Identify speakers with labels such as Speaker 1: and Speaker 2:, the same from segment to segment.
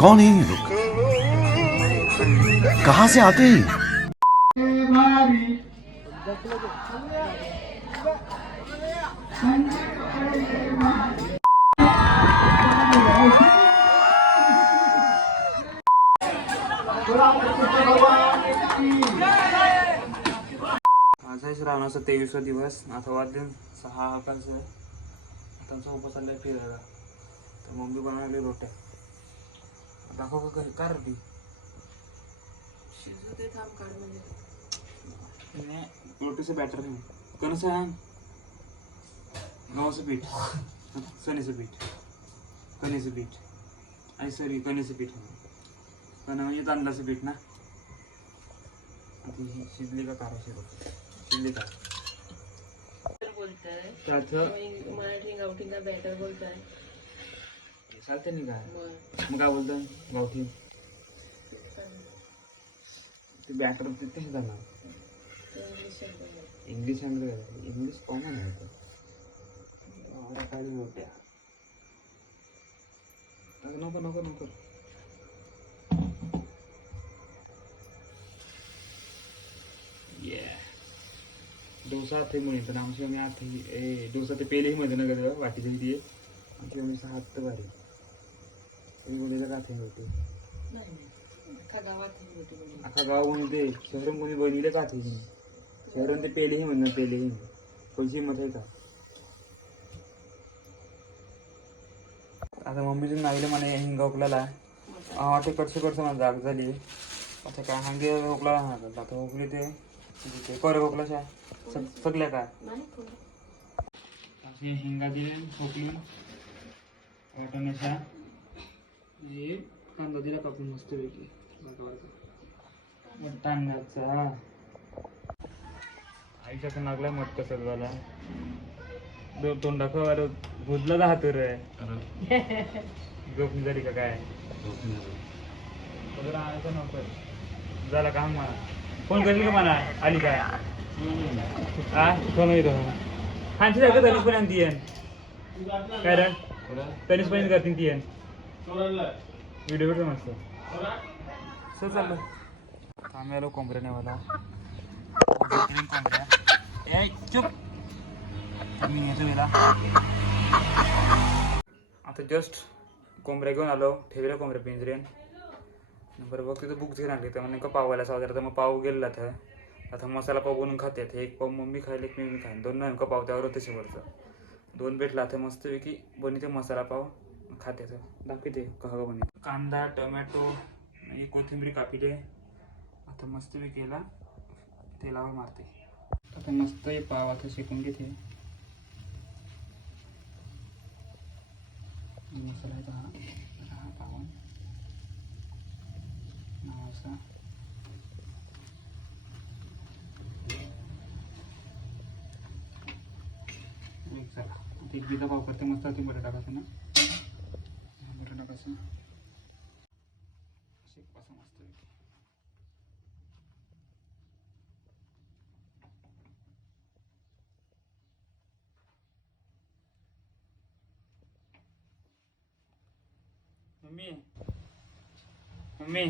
Speaker 1: कौन है ये लोग? कहां से आते हैं?
Speaker 2: माझा श्रावणाचा तेवीसवा दिवस आता वाजले सहा अकराचं आता आमचा उपास चाललाय फिरायला. तर मम्मी बनवली रोट्या. दाखव का घरी? कार रोटीचं बॅटर घेऊन कणस आण गव्हाचं पीठ. सणीचं पीठ. कणीचं पीठ. आणि सॉरी कणीचं पीठ. कण म्हणजे तांदळाचं पीठ ना? आता शिजली का रोटी शिजली? का?
Speaker 3: बोलताय. मराठी गावठीचा बॅटर बोलताय.
Speaker 2: चालते नाही काय मग? काय बोलतो गावठी. ते बॅटर ते तेच जाणार ते. इंग्लिश आणि इंग्लिश कॉमन आहे ते काढी नव्हत्या अगं नको नको नको. डोसा आते मुळे पण आमची आम्ही आत ए डोसा ते पेले मध्ये ना गं वाटीच्या किती आमची आम्ही सहा हात भारी. तुम्ही बोलायला का ते होते. अख्खा गाव म्हणते शहरम कोणी बनविले का ते. शहरात ते पेलेही म्हणणार पेलेही कोणची हिंमत आहे का? आता मम्मीचे नावीले मला हिंगा उकलाला ते कडसे कडसे मला जाग झाली. आता काय हांगे ओकला आता ओकली ते करे ओकलाशा सगल्या काय नाही कोण. अशी हिंगा दिले ओकलून वाटण्याच्या. ये कांदा दिला कापून मस्त पैकी तांदळाचा. आईच्या लागलाय मटका सगळ्याला दोन तोंड दाखव अरे भुजला राहत हातूर रे जोखमी झाली का काय? जरा आणायचं नव्हतं. झाला का मला फोन करेल का मला? आली काय हा फोन येतो. हांची जागा तनिष पण आणती काय रे? तनिष पण करतील ती व्हिडिओ भेटतो मस्त. सर चाललं. आम्ही आलो ए चुप. मी येतो आता जस्ट कोंबड्या घेऊन आलो. ठेवल्या कोंबड्या पिंजऱ्यान. बरं बघ तिथं बुक घेऊन आणली तर मग नेमकं पावायला सावधार तर मग पाव गेलेला तर. आता मसाला पाव बनवून खात्यात एक पाव मम्मी खायला एक मी खाईन. दोन नेमकं पाव त्यावर होते शेवटचं. दोन भेटला आता मस्तपैकी बनवते मसाला पाव. खात्याचं. दाखवते कहा म्हणे कांदा टोमॅटो आणि कोथिंबीर कापिले. आता मस्त मी केला. तेलावर मारते. आता मस्त हे पाव आता शेकून घेते. मसाला आहे हा पावन असा. एक चला. ते एक पाव करते. मस्त होते बरं टाकायचं ना. मस्त मम्मी मम्मी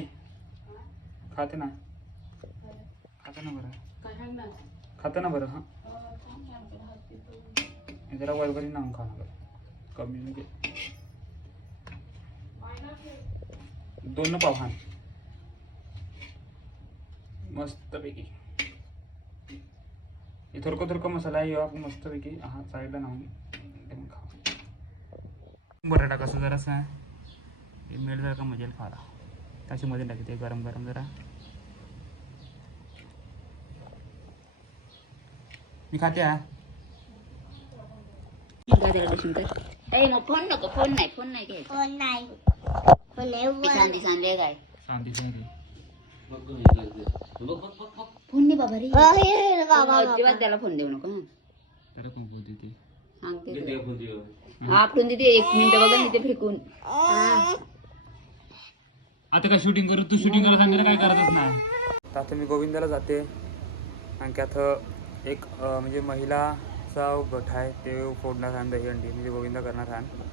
Speaker 2: खाते ना? खाते ना बरं. खाते ना बरं हाँ. जरा वरभरी ना खा ना बरं कमी म्हणजे दोन पाव हा मस्तपैकी. हे थोडकं थोडकं मसाला आहे आपण मस्तपैकी हा साईडला एकदम खा. बटाटा कसं जरासा हे मिळ जरा का मजेल खाला त्याची मध्ये टाकते गरम गरम जरा. मी खाते हा.
Speaker 4: फोन नको फोन नाही फोन नाही घ्यायचा. फोन नाही. फोन नाही दिसान दिसान ले काय? शांती शांती फोन नाही बाबा रे. अरे फोन बाबा. अजिबात त्याला फोन देऊ नको हं.
Speaker 2: तर कोण देते? सांगते तुला.
Speaker 4: आपटून देते एक मिनिट बघा ना ते फेकून.
Speaker 2: आता काय शूटिंग करू तू शूटिंग करायला सांगायला काय करतच नाही आता मी गोविंदाला जाते. आणखी आता एक अं, म्हणजे महिलाचा गट आहे ते फोडणार आहे दही अंडी म्हणजे गोविंदा करणार आहे.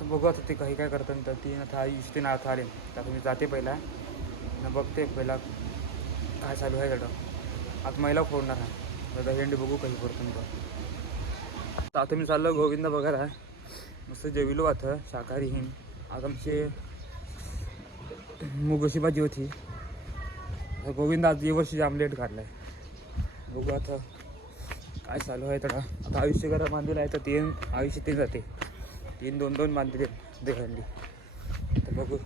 Speaker 2: तर बघू आता ते काही काय करतात तर ती आता आयुष ना आता आले. तर आता मी जाते पहिला. न बघते पहिला काय चालू आहे त्याचं आता महिला फोडणार आहे. आता हेंडी बघू काही करतो तर आता मी चाललो गोविंद बघायला. मस्त जेविलो आता शाकाहारी हिन आज आमचे मुगशी भाजी होती. गोविंद आज या आमलेट आमलेट आहे बघू आता काय चालू आहे तर आता आयुष्य घरा बांधलेलं आहे तर तीन आयुष्य ते जाते. तीन दोन दोन बांधले देखांडी तर बघू.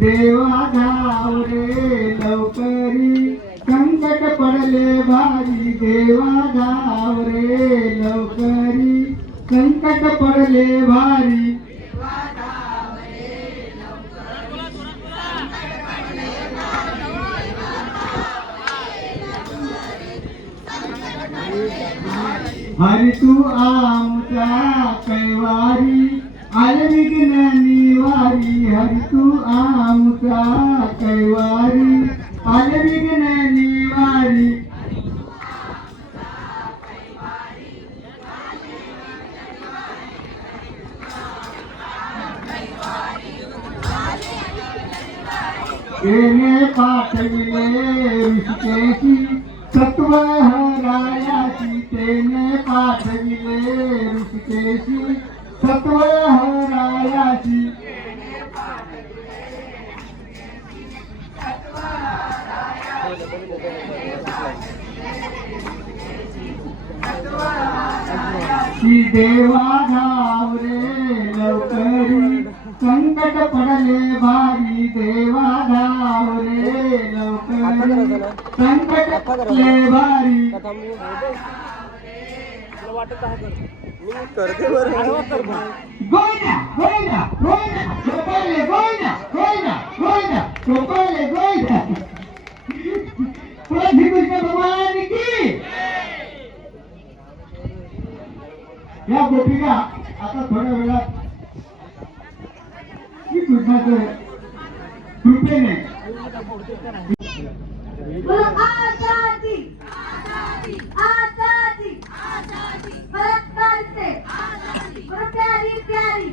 Speaker 2: देवा धाव रे लवकरी संकट पडले भारी. देवा धाव रे लवकरी संकट पडले भारी.
Speaker 5: हरी तू आमचा कैवारी आले विघ्न निवारी हरी तू आमचा कैवारी. देवा धाव रे लवकरी. संकट पडले भारी देवा धाव रे लवकरी. संकट पडले भारी. गोयना गोयना गोयना गोपाले गोयना गोयना गोयना गोपाले गोयना श्री कृष्ण भगवान की। या गोपिका आता थोड्या वेळात श्री कृष्णाचं कृपेने
Speaker 6: बोलो आज़ादी आज़ादी आज़ादी बलात्कार से बोलो प्यारी प्यारी.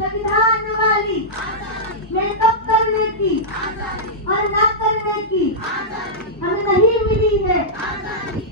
Speaker 6: संविधान वाली. Makeup Bye.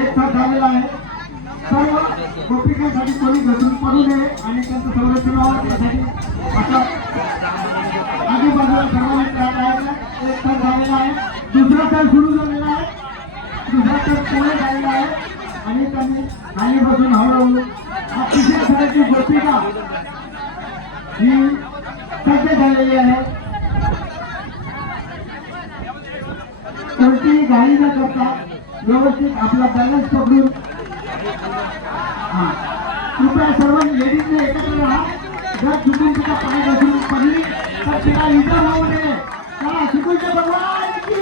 Speaker 7: एक तास झालेला आहे. सर्व गोपिकांसाठी कोणी घसरून पडू नये आणि त्यांचं संरक्षण व्हावं. त्यासाठी असं आजूबाजूला सर्वांनी त्रास आहे. एक तास झालेला आहे. दुसरा तास सुरू झालेला आहे. दुसरा तास पुढे झालेला आहे. आणि त्यांनी खाली हळूहळू अतिशय तिसऱ्या गोपिका ही सज्ज झालेली आहे. कोणतीही घाई न करता व्यवस्थित आपला बॅलन्स पकडून. कृपया सर्वांनी लेडीजने एकत्र राहा. जर चुकून तिचा पाय घसरून पडली तर तिला इजा होऊ नये. चला शिकूच्या भगवान की!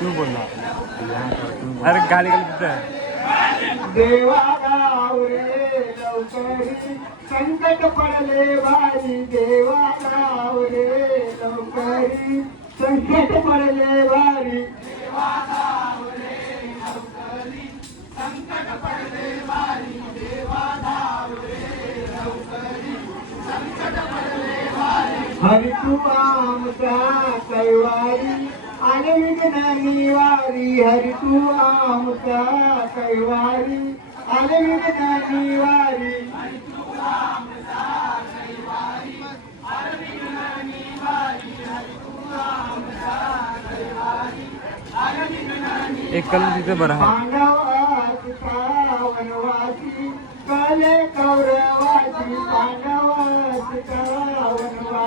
Speaker 2: तू बोलला अरे गाली गाली तिथं
Speaker 5: देवा गाव रे लवकरी संकट पडले वारी देवा गाव रे लवकरी संकट पडले वारी. हरी तू कैवारी आणि विघ्नानी वारी हरी तू आमचा कैवारी आणि विघ्नानी वारी
Speaker 2: एक कलर तिथं बरं आहे.
Speaker 5: पांडवाचा कले कौरवासी पांडवाचा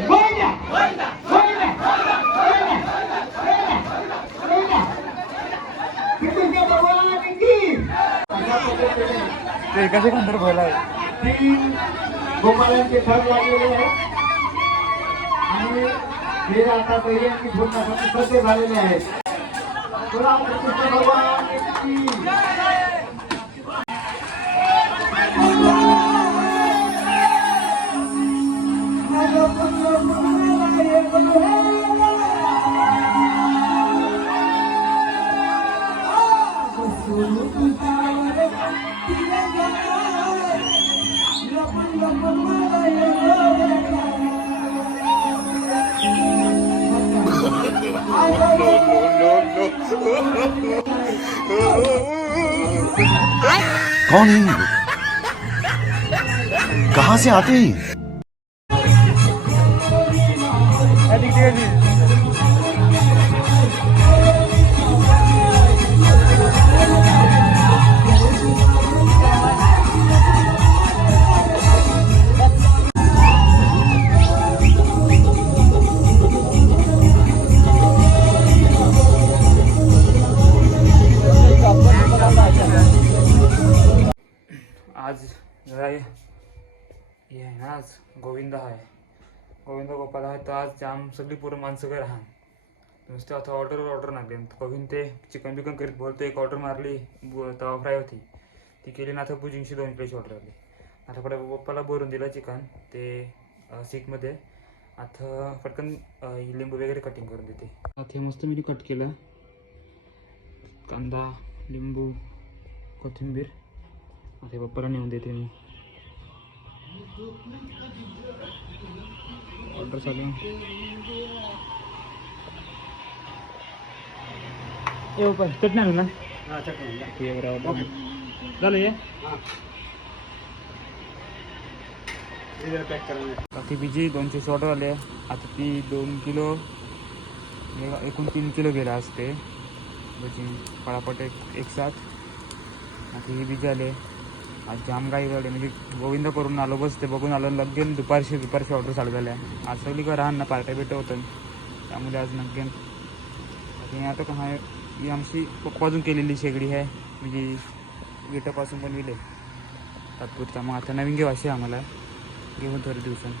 Speaker 5: गोविंदा गोविंदा गोविंदा भगवान की
Speaker 2: ते कसे खंडर बोलाय
Speaker 7: तीन गोपालांचे थर लागलेले आहेत आणि हे आता पहिल्यांदी फोडण्यासाठी सज्ज झालेले आहेत बोला कृष्ण भगवान
Speaker 1: कौन है ये लोग कहाँ से आते हैं
Speaker 2: गोविंद गोपाल आहे तर आज जाम सगळी पूर्ण माणसं काय राहा नुसते आता ऑर्डर ऑर्डर लागले गोविंद ते चिकन बिकन करीत बोलतो एक ऑर्डर मारली ब- तवा फ्राय होती. ती केली ना आता पूजिंगशी दोन प्लेस ऑर्डर आली आता पडे पप्पाला भरून दिलं चिकन ते सीखमध्ये आता पटकन ही लिंबू वगैरे कटिंग करून देते. आता हे मस्त मी कट केलं. कांदा लिंबू कोथिंबीर. आता पप्पाला नेऊन देते मी. ऑर्डर चालू. पप्पा चटणी आणू ना. झालं ये बाकी बीजी दोनशे ऑर्डर आले आता ती दोन किलो हे एकूण तीन किलो गेला असते भजी पळापट एक एक साथ. आता ही बीजी आले. आज जाम काही झाले म्हणजे गोविंद करून आलो बस ते बघून आलो लगेन दुपारशी दुपारशी ऑर्डर चालू झाल्या आज सगळी का राहणार ना पार्ट्या बिट्या होतं. त्यामुळे आज नगेन आणि आता का ही आमची पप्पाजून केलेली शेगडी आहे. म्हणजे विटापासून बनविले. तात्पुरता. मग आता नवीन घेऊ असे आम्हाला. घेऊन थोडे दिवसांनी.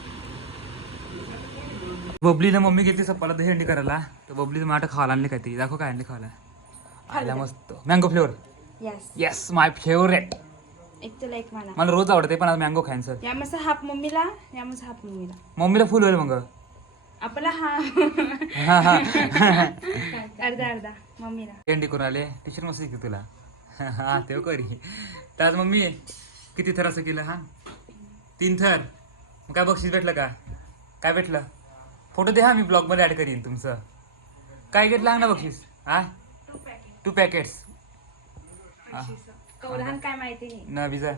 Speaker 2: बबलीला मम्मी गेली सप्पाला दही करायला. तर बबलीचं माठ खायला आणले काय ते दाखव काय आणले खायला. आला मस्त. Mango flavour yes yes my favourite
Speaker 3: एक मला.
Speaker 2: मला रोज आवडते पण आज मँगो खाईन सर.
Speaker 3: हाफ मम्मीला हाफ मम्मीला.
Speaker 2: मम्मीला फुल होईल मग.
Speaker 3: आपला हा. हा हा. अर्धा अर्धा मम्मीला.
Speaker 2: कॅन्डी करून आले. टीचर मस्त की तुला. हा ते करी तर आज मम्मी किती थर असं केलं हा? तीन थर. मग काय बक्षीस भेटलं का? काय भेटलं? फोटो दे हा मी ब्लॉगमध्ये ॲड करीन तुमचं. काय घेतलं ना बक्षीस. हा? टू पॅकेट्स
Speaker 3: कवधान काय माहिती? नाही ना विजा.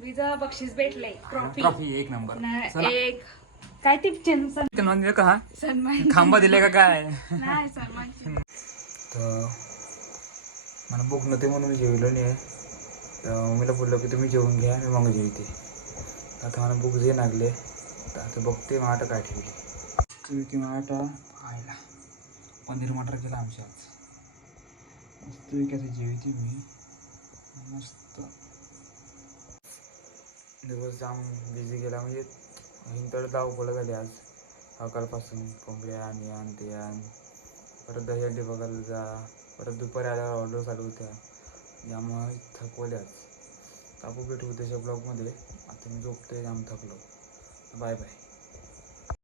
Speaker 3: विजा बक्षीस भेटलंय.
Speaker 2: ट्रॉफी ट्रॉफी एक नंबर
Speaker 3: चला एक. काय ती सन्मान
Speaker 2: दिलं का हा? खांबा दिले का काय?
Speaker 3: नाही सन्मान. चिन्ह. तर
Speaker 2: मला भूक नव्हती म्हणून मी जेवलो नाही. तर मम्मीला बोललो की तुम्ही जेवून घ्या मी मग जेवते. तर आता मला भूक जे लागले तर आता बघते माठ काय ठेवली तुम्ही की माठ आयला पनीर मटर केला आमच्या आज मस्त की आता जेवते मी. मस्त. दिवस जाम बिझी गेला. म्हणजे हिंतड धावपळ झाली आज. सकाळपासून कोंबड्या आणि आण ते आण. परत दहीहंडी बघायला जा. परत दुपारी आल्यावर ऑर्डर चालू होत्या. यामुळे थकवले आज. भेटू उद्याच्या ब्लॉगमध्ये आता मी झोपते जाम थकलो. Bye bye